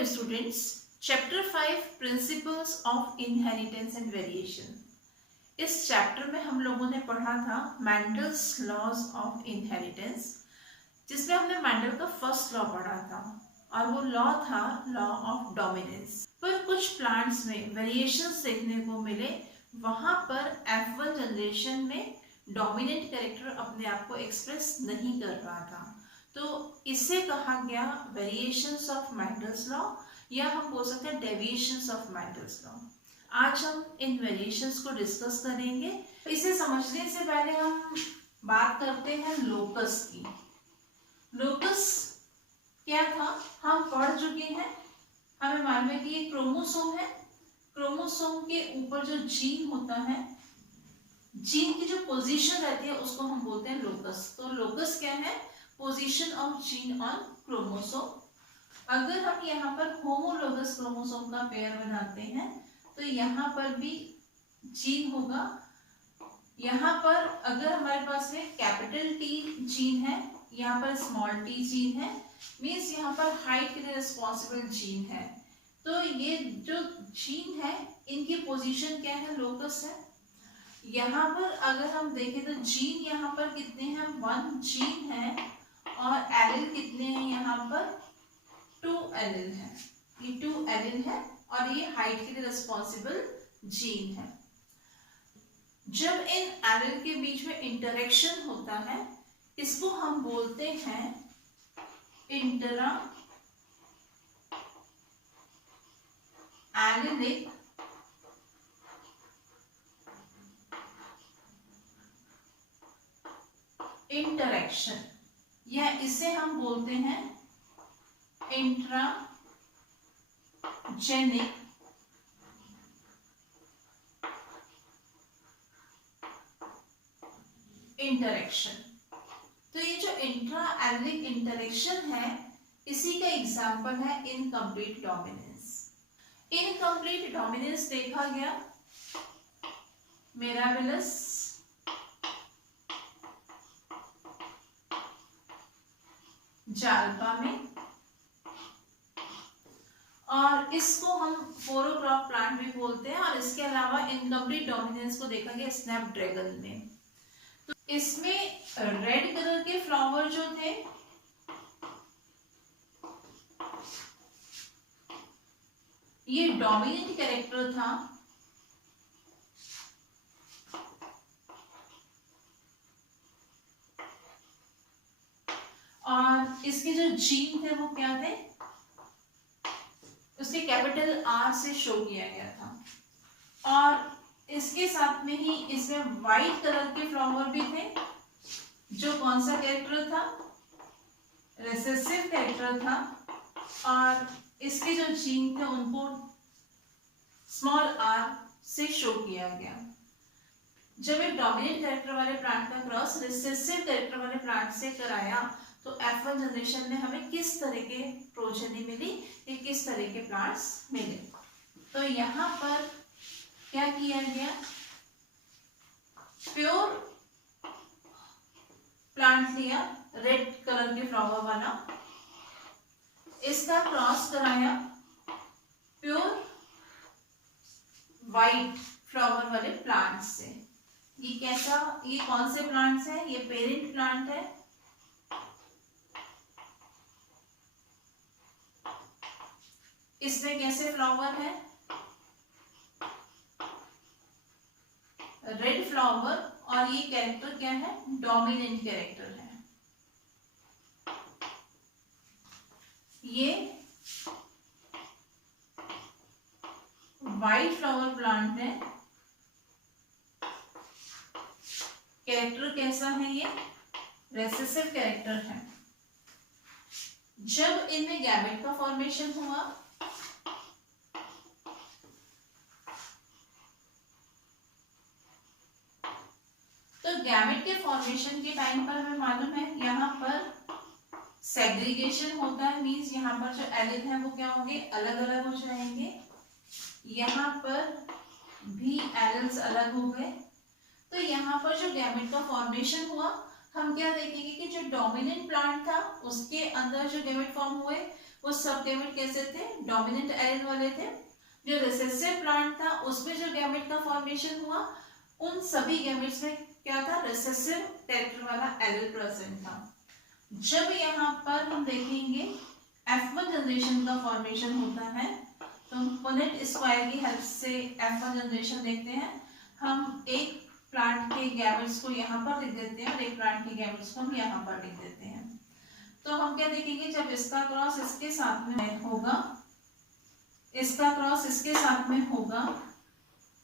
Hello students, Chapter 5 Principles of Inheritance and Variation। इस chapter में हम लोगों ने पढ़ा था मैंडल्स लॉज ऑफ इनहेरिटेंस, जिसमें हमने मैंडल का फर्स्ट लॉ पढ़ा था और वो लॉ था लॉ ऑफ डोमिनेंस। पर कुछ प्लांट्स में वेरिएशंस देखने को मिले, वहां पर F1 जनरेशन में डोमिनेंट कैरेक्टर अपने आप को एक्सप्रेस नहीं कर रहा था, तो इसे कहा गया वेरिएशंस ऑफ मैंडल्स लॉ, या हम बोल सकते हैं डेविएशंस ऑफ मैंडल्स लॉ। आज हम इन वेरिएशंस को डिस्कस करेंगे। इसे समझने से पहले हम बात करते हैं लोकस की। लोकस क्या था हम पढ़ चुके हैं। हमें मालूम है कि ये क्रोमोसोम है। क्रोमोसोम के ऊपर जो जीन होता है, जीन की जो पोजीशन रहती है उसको हम बोलते हैं लोकस। तो लोकस क्या है? Position of gene on chromosome. अगर हम यहाँ पर होमोलोगस क्रोमोसोम का पेयर बनाते हैं तो यहाँ पर भी जीन होगा। यहाँ पर अगर हमारे पास में कैपिटल टी जीन है, यहाँ पर स्मॉल टी जीन है, मीन्स यहाँ पर हाइट के लिए रिस्पॉन्सिबल जीन है। तो ये जो जीन है इनकी पोजीशन क्या है? लोकस है। यहाँ पर अगर हम देखें तो जीन यहाँ पर कितने हैं? 1 जीन है और एलिल कितने हैं? यहाँ पर 2 एलिल है। ये 2 एलिल है और ये हाइट के लिए रिस्पॉन्सिबल जीन है। जब इन एलिल के बीच में इंटरेक्शन होता है, इसको हम बोलते हैं इंट्रा एलिलिक इंटरेक्शन, या इसे हम बोलते हैं इंट्राजेनिक इंटरेक्शन। तो ये जो इंट्रा एलिलिक इंटरेक्शन है, इसी का एग्जाम्पल है इनकम्प्लीट डोमिनेंस। इनकम्प्लीट डोमिनेंस देखा गया मिराबिलस, जाल्पा में, और इसको हम फोरोक्रॉप प्लांट भी बोलते हैं। और इसके अलावा इनकम्प्लीट डोमिनेंस को देखा गया स्नैपड्रैगन में। तो इसमें रेड कलर के फ्लावर जो थे, ये डोमिनेंट कैरेक्टर था। और इसके जो जीन थे वो क्या थे? उसके कैपिटल आर से शो किया गया था। और इसके साथ में ही इसमें व्हाइट कलर के फ्लावर भी थे, जो कौन सा कैरेक्टर था? रिसेसिव कैरेक्टर था। और इसके जो जीन थे उनको स्मॉल आर से शो किया गया। जब एक डोमिनेंट कैरेक्टर वाले प्लांट का क्रॉस रिसेसिव कैरेक्टर वाले प्लांट से कराया, तो F1 जनरेशन में हमें किस तरह के प्रोजेनी मिली, या किस तरह के प्लांट्स मिले। तो यहाँ पर क्या किया गया? प्योर प्लांट लिया, रेड कलर के फ्लावर वाला, इसका क्रॉस कराया प्योर व्हाइट फ्लावर वाले प्लांट से। ये कैसा, ये कौन से प्लांट्स हैं? ये पेरेंट प्लांट है। इसमें कैसे फ्लावर है? Red flower. और ये कैरेक्टर क्या है? डोमिनेंट कैरेक्टर है। ये व्हाइट फ्लावर प्लांट है। कैरेक्टर कैसा है? ये रेसेसिव कैरेक्टर है। जब इनमें गैमेट का फॉर्मेशन हुआ, तो गैमेट के फॉर्मेशन के टाइम पर हमें मालूम है यहाँ पर सेग्रीगेशन होता है। मींस यहाँ पर जो एलिल है वो क्या होंगे? अलग अलग हो जाएंगे। यहाँ पर भी एलिल्स अलग हो गए। तो यहाँ पर जो गैमेट का फॉर्मेशन हुआ, हम क्या देखेंगे कि जो डोमिनेंट प्लांट था उसके अंदर जो गैमेट फॉर्म हुए वो सब गैमेट कैसे थे, डोमिनेंट एलील वाले थे। जो रिसेसिव प्लांट था उसमें जो गैमेट का फॉर्मेशन हुआ उन सभी गैमेट्स में क्या था, रिसेसिव कैरेक्टर वाला एलील प्रेजेंट था। जब यहाँ पर हम देखेंगे F1 जनरेशन का फॉर्मेशन होता है तो हम पुनेट स्क्वायर की हेल्प से F1 जनरेशन देखते हैं। हम एक प्लांट के गैमेट्स को यहाँ पर लिख देते हैं और एक प्लांट के गैमेट्स को हम यहाँ पर लिख देते हैं। तो हम क्या देखेंगे, जब इसका क्रॉस इसके साथ में होगा, इसका क्रॉस इसके साथ में होगा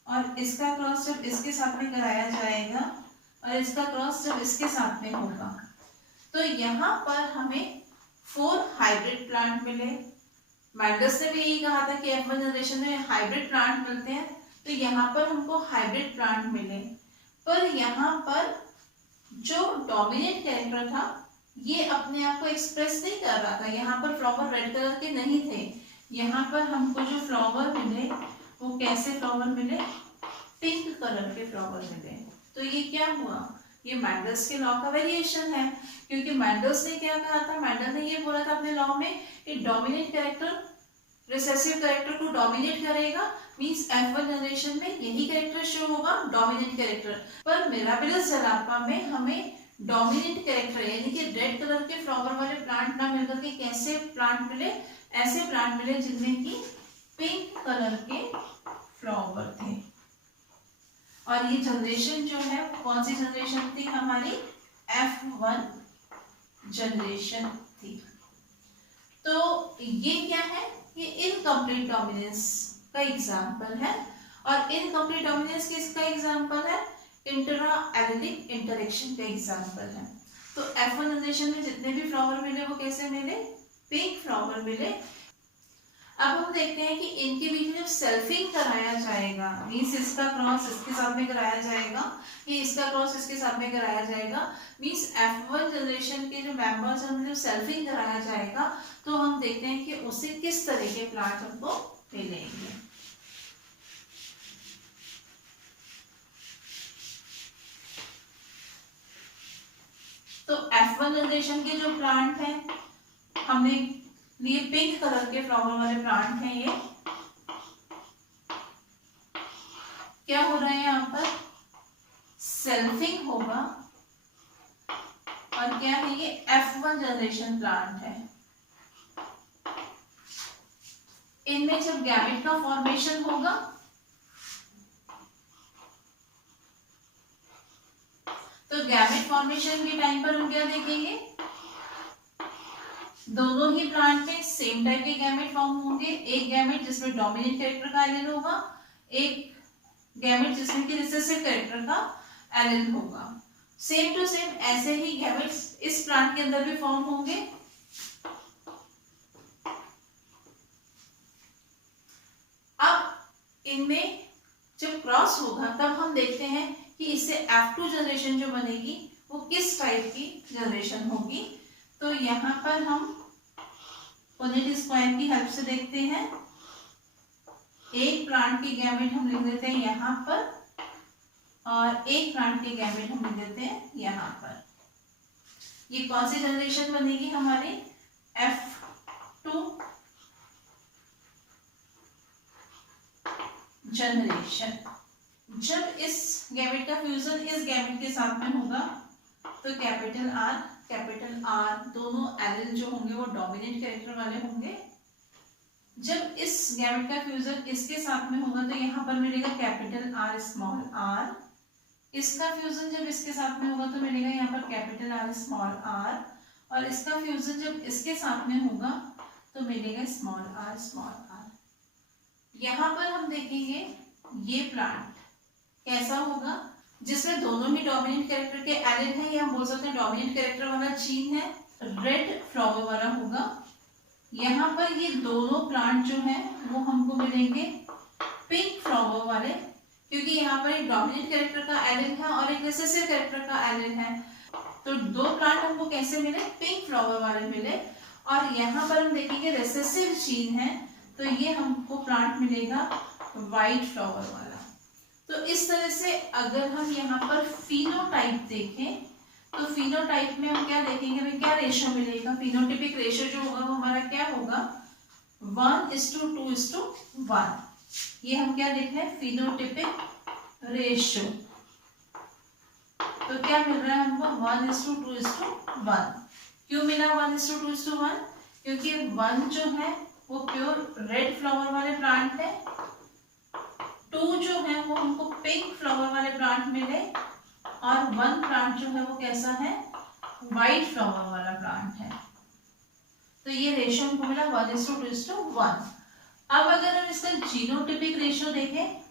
और इसका क्रॉस जब इसके साथ में कराया जाएगा और इसका क्रॉस जब इसके साथ में होगा तो यहाँ पर हमें 4 हाइब्रिड प्लांट मिले। मैंडल्स ने भी यही कहा था कि F1 जनरेशन में हाइब्रिड प्लांट मिलते हैं, तो यहाँ पर हमको हाइब्रिड प्लांट मिले। पर यहाँ पर जो डोमिनेंट कैरेक्टर था ये अपने आप को एक्सप्रेस नहीं कर रहा था। यहाँ पर फ्लावर रेड कलर के नहीं थे, यहाँ पर हमको जो फ्लावर मिले वो कैसे फ्लावर मिले, पिंक कलर के फ्लावर मिले। तो ये क्या हुआ, ये मैंडल्स के लॉ का वेरिएशन है, क्योंकि मैंडल्स ने क्या कहा था, मैंडल ने ये बोला था अपने लॉ में कि डोमिनेंट कैरेक्टर रिसेसिव कैरेक्टर को डोमिनेट करेगा, मींस F1 जनरेशन में यही कैरेक्टर शो होगा, डोमिनेंट कैरेक्टर। पर मिराबिलस जलापा में हमें डोमिनेंट कैरेक्टर यानी कि रेड कलर के फ्लावर वाले प्लांट ना मिलकर के कैसे प्लांट मिले, ऐसे प्लांट मिले जिनमें की पिंक कलर के फ्लावर थे। और ये जनरेशन जो है कौन सी जनरेशन थी, हमारी F1 जनरेशन थी। तो ये क्या है, ये इनकम्प्लीट डोमिनेंस का एग्जाम्पल है। और इनकम्प्लीट डोमिनेंस किसका एग्जाम्पल है, इंट्रा एलिलिक इंटरेक्शन का एग्जाम्पल है। तो F1 जनरेशन में जितने भी फ्लावर मिले वो कैसे मिले, पिंक फ्लावर मिले। अब हम देखते हैं कि इनके बीच में सेल्फिंग कराया जाएगा, मींस इसका क्रॉस इसके साथ में कराया जाएगा, ये इसका क्रॉस इसके साथ में कराया जाएगा, मींस F1 जनरेशन के जो मेंबर्स हैं उनमें सेल्फिंग कराया जाएगा। तो हम देखते हैं कि उसे किस तरह के प्लांट हमको मिलेंगे। तो F1 जनरेशन के जो प्लांट हैं हमने ये पिंक कलर के फ्लावर वाले प्लांट हैं, ये क्या हो रहा है, यहाँ पर सेल्फिंग होगा। और क्या है, ये F1 जनरेशन प्लांट है। इनमें जब गैमेट का फॉर्मेशन होगा तो गैमेट फॉर्मेशन के टाइम पर हम क्या देखेंगे, दोनों ही प्लांट में सेम टाइप के गैमेट फॉर्म होंगे। एक गैमेट जिसमें डोमिनेंट कैरेक्टर का एलील होगा, एक गैमेट जिसमें कि रिसेसिव कैरेक्टर का एलील होगा। सेम टू सेम ऐसे ही गैमेट्स इस प्लांट के अंदर भी फॉर्म होंगे। अब इनमें जब क्रॉस होगा तब हम देखते हैं कि इससे F2 जनरेशन जो बनेगी वो किस टाइप की जनरेशन होगी। तो यहाँ पर हम पुनेट स्क्वायर की हेल्प से देखते हैं, एक प्लांट के गैमेट हम लिख देते हैं यहाँ पर और एक प्लांट के गैमेट हम लिख देते हैं यहाँ पर। ये कौन सी जनरेशन बनेगी हमारी, F2 जनरेशन। जब इस गैमेट का फ्यूजन इस गैमेट के साथ में होगा तो कैपिटल R दोनों एलील जो होंगे वो डोमिनेंट कैरेक्टर वाले होंगे। जब इस गैमेट का फ्यूजन इसके साथ में होगा तो यहाँ पर मिलेगा कैपिटल R स्मॉल r। इसका फ्यूजन जब इसके साथ में होगा तो मिलेगा यहाँ पर कैपिटल R स्मॉल r। और इसका फ्यूजन जब इसके साथ में होगा तो मिलेगा स्मॉल r। यहाँ पर हम देखेंगे ये प्लांट कैसा होगा, जिसमें दोनों ही डोमिनेंट कैरेक्टर के एलील हैं, या हम बोल सकते हैं डोमिनेंट कैरेक्टर वाला जीन है, रेड फ्लावर वाला होगा। यहाँ पर ये दोनों प्लांट जो हैं वो हमको मिलेंगे पिंक फ्लावर वाले, क्योंकि यहाँ पर एक डोमिनेंट कैरेक्टर का एलील है और एक रिसेसिव कैरेक्टर का एलील है। तो दो प्लांट हमको कैसे मिले, पिंक फ्लावर वाले मिले। और यहाँ पर हम देखेंगे रिसेसिव जीन है तो ये हमको प्लांट मिलेगा व्हाइट फ्लावर वाला। तो इस तरह से अगर हम यहाँ पर फिनोटाइप देखें तो फिनोटाइप में हम क्या देखेंगे, हमें क्या रेशियो मिलेगा, फिनोटिपिक रेशियो जो होगा वो हमारा क्या होगा 1:2:1। ये हम क्या देख रहे हैं फिनोटिपिक रेशियो। तो क्या मिल रहा है हमको 1:2:1। क्यों मिला 1:2:1? क्योंकि 1 जो है वो प्योर रेड फ्लावर वाले प्लांट है, 2 जो है वो हमको पिंक फ्लावर वाले प्लांट मिले, और 1 प्लांट जो है वो कैसा है व्हाइट फ्लावर वाला प्लांट है। तो ये रेशियो हमको मिला 1:2:1। अब अगर हम इसका जीनोटिपिक रेशियो देखें,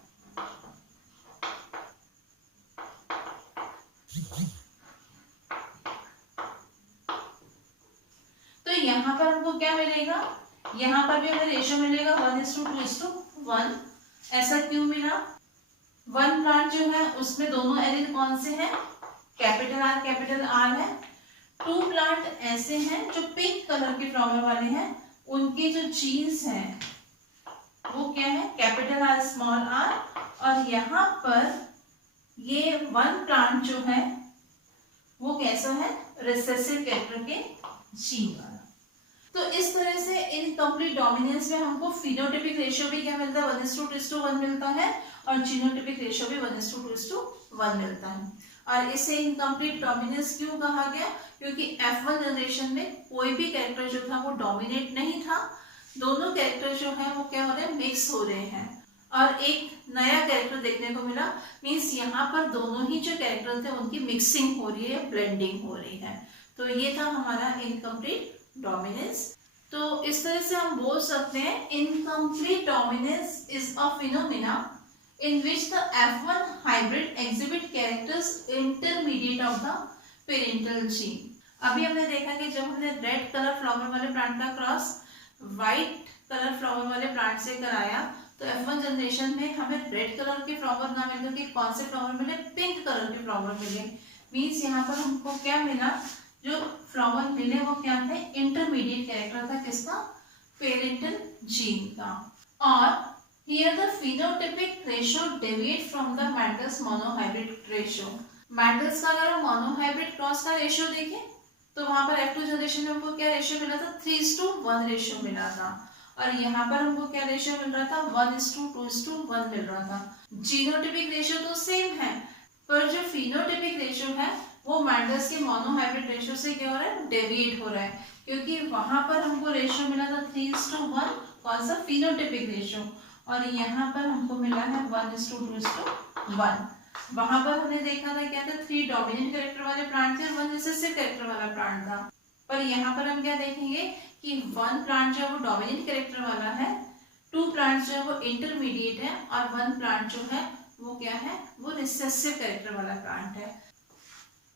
तो यहाँ पर हमको क्या मिलेगा, यहाँ पर भी हमें रेशियो मिलेगा 1:2:1। ऐसा क्यों मिला, 1 प्लांट जो है उसमें दोनों एलिल कौन से हैं, कैपिटल आर है। 2 प्लांट ऐसे हैं जो पिंक कलर के फ्लावर वाले हैं, उनके जो जीन्स हैं वो क्या है कैपिटल आर स्मॉल आर, और यहाँ पर ये 1 प्लांट जो है वो कैसा है रिसेसिव कैरेक्टर के जीन वाला। तो इस तरह से इनकम्प्लीट डोमिनेंस में हमको फिनोटिपिक रेशियो भी क्या मिलता है 1:2:1 मिलता है, और जीनोटिपिक रेशियो भी 1:2:1 मिलता है। और इसे इनकम्प्लीट डोमिनेंस क्यों कहा गया, क्योंकि F1 जनरेशन में कोई भी कैरेक्टर जो था वो डोमिनेट नहीं था, दोनों कैरेक्टर जो है वो क्या हो रहे हैं मिक्स हो रहे हैं, और एक नया कैरेक्टर देखने को मिला। मीन्स यहाँ पर दोनों ही जो कैरेक्टर थे उनकी मिक्सिंग हो रही है, ब्लेंडिंग हो रही है। तो ये था हमारा इनकम्प्लीट डोमिनेंस। तो इस तरह से हम बोल सकते हैं incomplete dominance is a phenomena in which the F1 hybrid exhibit characters intermediate of the parental gene। अभी हमने देखा कि जब हमने रेड कलर फ्लावर वाले प्लांट का क्रॉस व्हाइट कलर फ्लावर वाले प्लांट से कराया, तो F1 जनरेशन में हमें रेड कलर के फ्लावर ना मिलकर के कौन से फ्लावर मिले, पिंक कलर के फ्लावर मिले। मीन्स यहाँ पर हमको क्या मिला, जो फ्लावर मिले वो क्या थे इंटरमीडिएट कैरेक्टर था किसका, पेरेंटल जीन का। और here the phenotypic ratio deviate from the Mendel's monohybrid ratio। Mendel's का अगर हम मोनोहाइब्रिड क्रॉस का रेशियो देखें तो वहां पर F2 जनरेशन में हमको क्या रेशियो मिला था 3:1 रेशियो मिला था, और यहाँ पर हमको क्या रेशियो मिल रहा था 1:2:1 मिल रहा था। जीनोटिपिक रेशियो तो सेम है, पर जो फिनोटिपिक रेशियो है वो मैंडल्स के मोनोहाइब्रिड रेशियो से क्या हो रहा है डेविएट हो रहा है, क्योंकि वहां पर हमको रेशियो मिला था 3:1 कौन सा फिनोटिपिक रेशियो, और यहाँ पर हमको मिला है 1:2:1। वहां पर हमने देखा था क्या था 3 डोमिनेंट कैरेक्टर वाले प्लांट थे और 1 रिसेसिव कैरेक्टर वाला प्लांट था। पर यहाँ पर हम क्या देखेंगे कि 1 प्लांट जो है वो डोमिनेंट कैरेक्टर वाला है, 2 प्लांट जो है वो इंटरमीडिएट है, और 1 प्लांट जो है वो क्या है वो रिसेसिव कैरेक्टर वाला प्लांट है।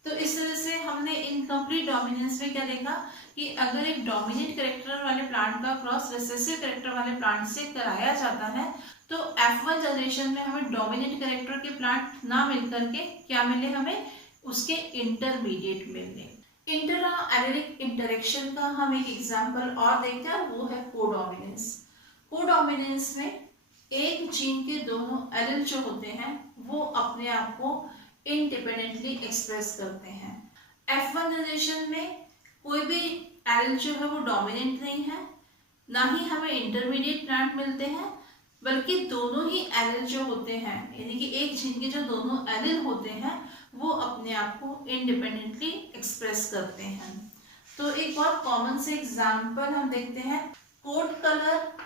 तो इस तरह से हमने इनकम्प्लीट डोमिनेंस में क्या देखा कि अगर एक डोमिनेंट कैरेक्टर वाले प्लांट का क्रॉस रिसेसिव कैरेक्टर वाले प्लांट से कराया जाता है तो F1 जनरेशन में हमें डोमिनेंट कैरेक्टर के प्लांट ना मिलकर के क्या मिले, हमें उसके इंटरमीडिएट मिले। इंटर एलिलिक इंटरेक्शन का हम एक एग्जांपल और देखते हैं, वो है कोडोमिनेंस। कोडोमिनेंस में एक जीन के दोनों एलिल जो होते हैं वो अपने आप को इंडिपेंडेंटली एक्सप्रेस करते हैं। F1 जनरेशन में कोई भी एलिल जो है वो डोमिनेंट नहीं है, ना ही हमें इंटरमीडिएट प्लांट मिलते हैं, बल्कि दोनों ही एलिल जो होते हैं यानी कि एक जीन के जो दोनों एलिल होते हैं वो अपने आप को इंडिपेंडेंटली एक्सप्रेस करते हैं। तो एक बहुत कॉमन से एग्जांपल हम देखते हैं, कोट कलर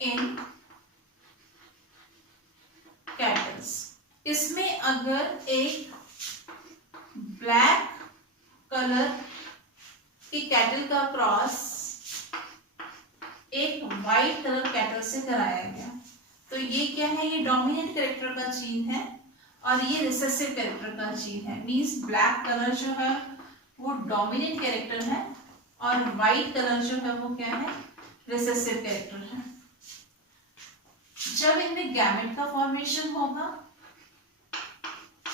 इन कैटल्स। इसमें अगर एक ब्लैक कलर की कैटल का क्रॉस एक वाइट कलर कैटल से कराया गया तो ये क्या है, ये डोमिनेंट कैरेक्टर का जीन है और ये रिसेसिव कैरेक्टर का जीन है। मींस ब्लैक कलर जो है वो डोमिनेंट कैरेक्टर है और वाइट कलर जो है वो क्या है, रिसेसिव कैरेक्टर है। जब इनमें गैमेट का फॉर्मेशन होगा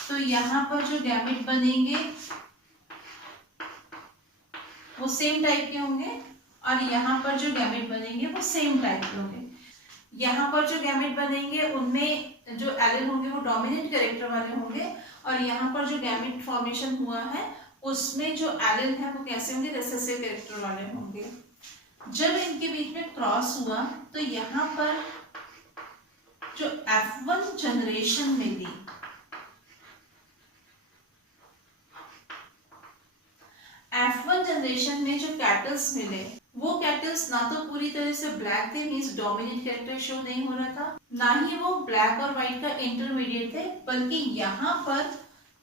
तो यहाँ पर जो गैमेट बनेंगे वो सेम टाइप के होंगे और यहाँ पर जो गैमेट बनेंगे वो सेम टाइप के होंगे। यहाँ पर जो गैमेट बनेंगे उनमें जो एलिन होंगे वो डोमिनेंट कैरेक्टर वाले होंगे, और यहाँ पर जो गैमेट फॉर्मेशन हुआ है उसमें जो एलिन है वो कैसे होंगे, रिसेसिव कैरेक्टर वाले होंगे। जब इनके बीच में क्रॉस हुआ तो यहाँ पर जो F1 जनरेशन मिली, F1 जनरेशन में जो कैटल्स मिले वो कैटल्स ना तो पूरी तरह से ब्लैक थे, मींस डोमिनेंट कैरेक्टर शो नहीं हो रहा था, ना ही वो ब्लैक और व्हाइट का इंटरमीडिएट थे, बल्कि यहाँ पर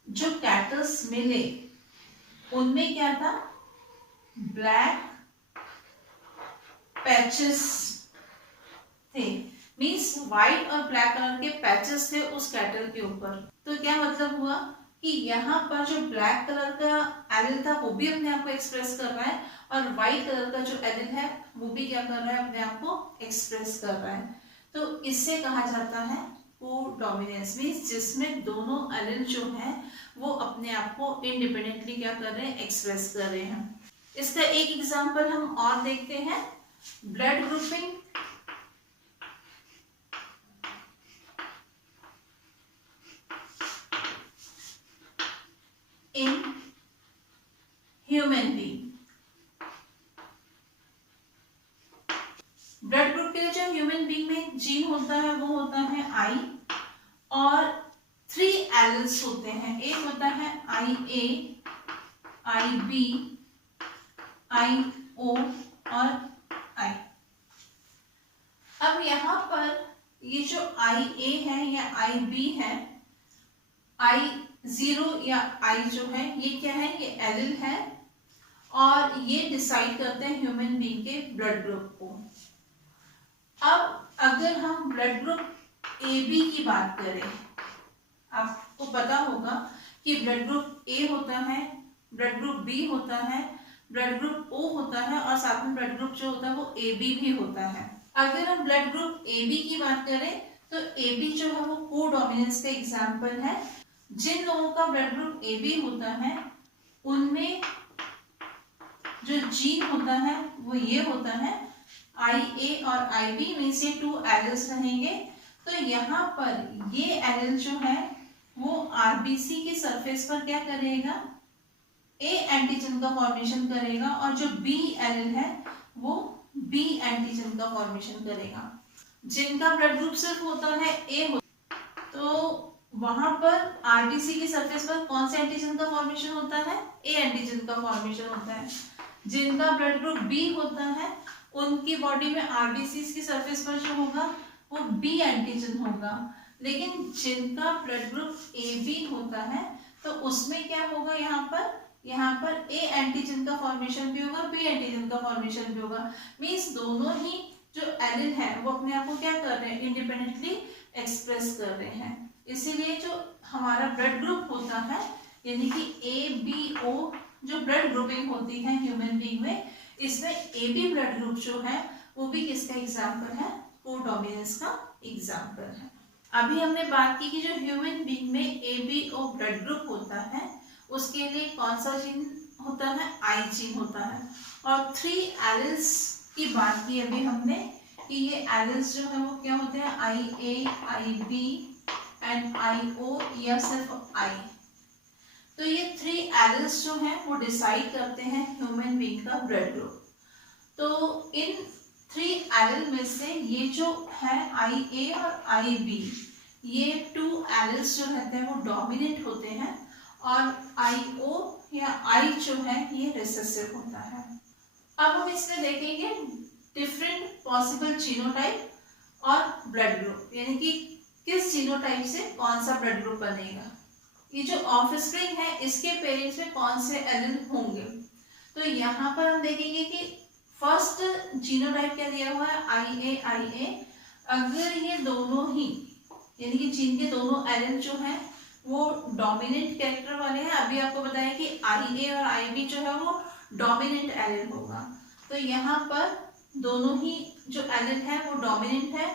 जो कैटल्स मिले उनमें क्या था, ब्लैक पैचेस थे, मींस व्हाइट और ब्लैक कलर के पैचेस थे उस कैटल के ऊपर। तो क्या मतलब हुआ कि यहाँ पर जो ब्लैक कलर का एलिल था वो भी अपने आप को एक्सप्रेस कर रहा है, और व्हाइट कलर का जो एलिल है वो भी क्या कर रहा है, अपने आप को एक्सप्रेस कर रहा है। तो इससे कहा जाता है कोडोमिनेंस, मींस जिसमें दोनों एलिल जो है वो अपने आप को इंडिपेंडेंटली क्या कर रहे हैं, एक्सप्रेस कर रहे हैं। इसका एक एग्जांपल हम और देखते हैं, blood grouping in human being. Blood group के लिए जो ह्यूमन बीइंग में जीन होता है वो होता है आई, और 3 एलिल्स होते हैं, एक होता है IA, IB, IO और I। अब यहाँ पर ये जो IA है या IB है, I0 या I जो है ये क्या है, ये एलिल है, और ये डिसाइड करते हैं ह्यूमन बीइंग के ब्लड ग्रुप को। अब अगर हम ब्लड ग्रुप AB की बात करें, आपको पता होगा कि ब्लड ग्रुप A होता है, ब्लड ग्रुप B होता है, ब्लड ग्रुप O होता है, और साथ में ब्लड ग्रुप जो होता है वो AB भी होता है। अगर हम ब्लड ग्रुप AB की बात करें तो AB जो है वो कोडोमिनेंस का एग्जाम्पल है। जिन लोगों का ब्लड ग्रुप AB होता है उनमें जो जीन होता है वो ये होता है IA और IB में से 2 एलिल्स रहेंगे। तो यहाँ पर ये एलिल जो है वो RBC के सरफेस पर क्या करेगा, A एंटीजन का फॉर्मेशन करेगा, और जो B एलिल है वो B एंटीजन का फॉर्मेशन करेगा। जिनका ब्लड ग्रुप सिर्फ होता है A तो वहां पर RBC के सरफेस पर कौन से एंटीजन का फॉर्मेशन होता है, A एंटीजन का फॉर्मेशन होता है। जिनका ब्लड ग्रुप B होता है उनकी बॉडी में RBC की सरफेस पर जो होगा वो B एंटीजन होगा, लेकिन जिनका ब्लड ग्रुप AB होता है तो उसमें क्या होगा, यहाँ पर A एंटीजन का फॉर्मेशन भी होगा, B एंटीजन का फॉर्मेशन भी होगा, मींस दोनों ही जो एलिल है वो अपने आप को क्या कर रहे हैं, इंडिपेंडेंटली एक्सप्रेस कर रहे हैं। इसीलिए जो हमारा ब्लड ग्रुप होता है यानी कि ABO जो ब्लड ग्रुपिंग होती है ह्यूमन बीइंग में, इसमें AB ब्लड ग्रुप जो है वो भी किसका एग्जाम्पल है, कोडोमिनेंस का एग्जाम्पल है। अभी हमने बात की कि जो ह्यूमन बीइंग में ABO ब्लड ग्रुप होता है उसके लिए कौन सा जीन होता है, I जीन होता है, और 3 एलिल्स की बात की अभी हमने कि ये एलिल्स जो है वो क्या होते हैं, IA, IB एंड IO या सिर्फ I। तो ये 3 एलिल्स जो हैं वो डिसाइड करते हैं ह्यूमन बीइंग का ब्लड ग्रुप। तो इन 3 एलिल में से ये जो है IA और IB, ये 2 एलिल्स जो रहते हैं वो डोमिनेंट होते हैं, और IO या I जो है ये रिसेसिव होता है। अब हम इसमें देखेंगे डिफरेंट पॉसिबल जीनोटाइप और ब्लड ग्रुप, यानी कि किस जीनोटाइप से कौन सा ब्लड ग्रुप बनेगा। ये जो ऑफस्प्रिंग है इसके पेरेंट्स में कौन से एलिल होंगे। तो यहाँ पर हम देखेंगे कि फर्स्ट जीनोटाइप क्या दिया हुआ है, IA। अगर ये दोनों ही यानी कि जीन के दोनों एलिल जो है वो डोमिनेंट कैरेक्टर वाले हैं, अभी आपको बताया कि IA और IB जो है वो डोमिनेंट एलिल होगा, तो यहाँ पर दोनों ही जो एलिल है वो डोमिनेंट है,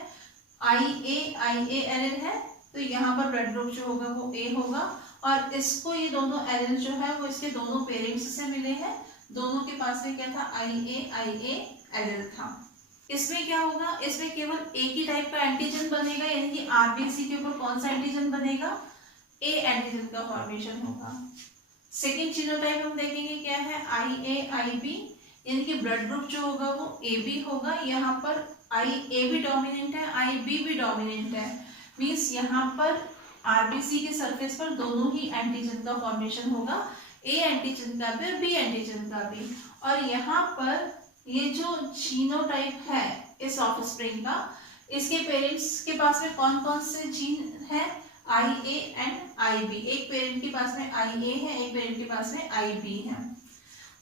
IA एलिल है, तो यहाँ पर ब्लड ग्रुप जो होगा वो A होगा, और इसको ये दोनों एलिल जो है वो इसके दोनों पेरेंट्स से मिले हैं, दोनों के पास में क्या था, IA एलिल था। इसमें क्या होगा, इसमें केवल एक ही टाइप का एंटीजन बनेगा, यानी कि आरबीसी के ऊपर कौन सा एंटीजन बनेगा, ए एंटीजन का फॉर्मेशन होगा। सेकेंड जीनोटाइप हम देखेंगे क्या है, आई ए आई बी, यानी कि ब्लड ग्रुप जो होगा वो ए बी होगा। यहाँ पर आई ए भी डोमिनेंट है, आई बी भी डोमिनेंट है, मीन्स यहाँ पर आरबीसी के सरफेस पर दोनों ही एंटीजन का फॉर्मेशन होगा, ए एंटीजन का भी और बी एंटीजन का भी। और यहाँ पर ये जो जीनोटाइप है इस ऑफस्प्रिंग का, इसके पेरेंट्स के पास में कौन कौन से जीन है, आई ए एंड आई बी। एक पेरेंट के पास में आई ए है, एक पेरेंट के पास में आई बी है।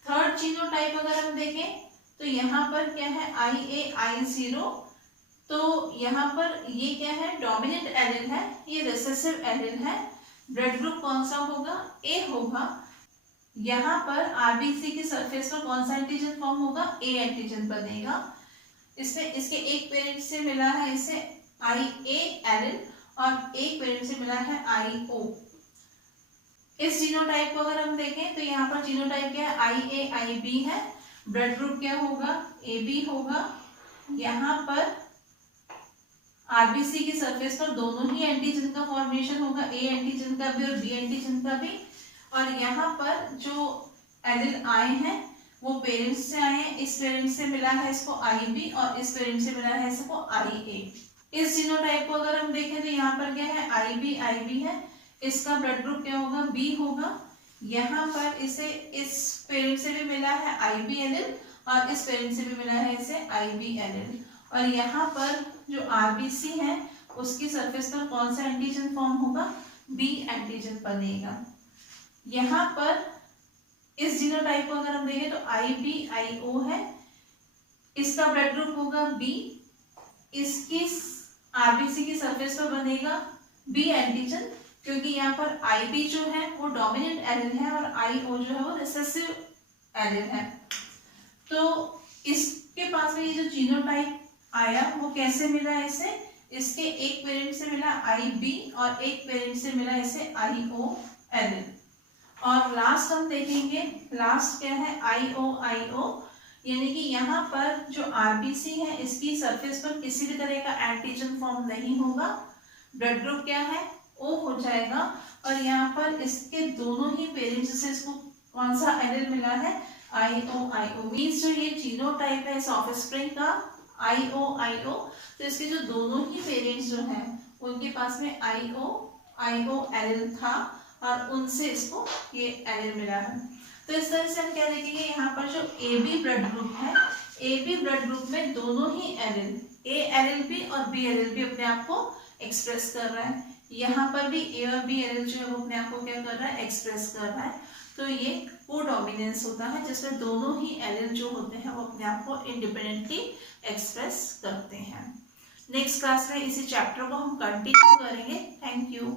थर्ड जीनोटाइप अगर हम देखें तो यहाँ पर क्या है, आई ए आई जीरो। तो यहाँ पर ये क्या है, डोमिनेंट एलील है, ये रिसेसिव एलील है। ब्लड ग्रुप कौन सा होगा, ए होगा। यहाँ पर आरबीसी के सरफेस पर कौन सा एंटीजन फॉर्म होगा, ए एंटीजन बनेगा। इसमें इसके एक पेरेंट से मिला है इसे आई ए एलील और एक पेरेंट से मिला है आई ओ। इस जीनोटाइप को अगर हम देखें तो यहाँ पर जीनोटाइप क्या है, आई ए आई बी है। ब्लड ग्रुप क्या होगा, ए बी होगा। यहाँ पर आरबीसी के सरफेस पर दोनों ही एंटीजन का फॉर्मेशन होगा, ए एंटीजन का भी और बी एंटीजन का भी। और यहाँ पर जो एलील आए हैं वो पेरेंट्स से आए हैं, इस पेरेंट से मिला है इसको आई बी और इस पेरेंट से मिला है इसको आई ए। इस जीनोटाइप को अगर हम देखें तो यहाँ पर क्या है, आई बी है, इसका ब्लड ग्रुप क्या होगा, बी होगा। यहाँ पर इसे इस पेरेंट से भी मिला है आई बी एलील और इस पेरेंट से भी मिला है इसे आई बी एलील। और यहाँ पर जो आरबीसी है उसकी सरफेस पर कौन सा एंटीजन फॉर्म होगा, बी एंटीजन बनेगा। यहाँ पर इस जीनोटाइप को अगर हम देखें तो आई बी आई ओ है, इसका ब्लड ग्रुप होगा बी, इसकी आरबीसी की सरफेस पर बनेगा बी एंटीजन, क्योंकि यहाँ पर आई बी जो है वो डोमिनेंट एलील है और आई ओ जो है वो रिसेसिव एलील है। तो इसके पास में ये जो जीनोटाइप आया वो कैसे मिला इसे, इसके एक पेरेंट से मिला आई बी और एक पेरेंट से मिला इसे आई ओ एलील। और लास्ट हम देखेंगे, लास्ट क्या है, आई ओ, यानी कि यहाँ पर जो आरबीसी है इसकी सरफेस पर किसी भी तरह का एंटीजन फॉर्म नहीं होगा। ब्लड ग्रुप क्या है, ओ हो जाएगा। और यहाँ पर इसके दोनों ही पेरेंट्स से इसको कौन सा एलील मिला है, आई ओ। मीन्स जो ये जीनोटाइप है इस ऑफस्प्रिंग का आई ओ, तो इसके जो दोनों ही पेरेंट्स जो हैं उनके पास में आई ओ एलील था और उनसे इसको ये एलील मिला है। तो इस तरह से हम क्या देखेंगे, यहाँ पर जो ए बी ब्लड ग्रुप है, ए बी ब्लड ग्रुप में दोनों ही एलील, ए एलील भी और बी एलील भी अपने आप को एक्सप्रेस कर रहा है। यहाँ पर भी ए और बी एलील जो है वो अपने आप को क्या कर रहा है, एक्सप्रेस कर रहा है। तो ये कोडोमिनेंस होता है जिसमें दोनों ही एलील जो होते हैं वो अपने आप को इंडिपेंडेंटली एक्सप्रेस करते हैं। नेक्स्ट क्लास में इसी चैप्टर को हम कंटिन्यू करेंगे। Thank you.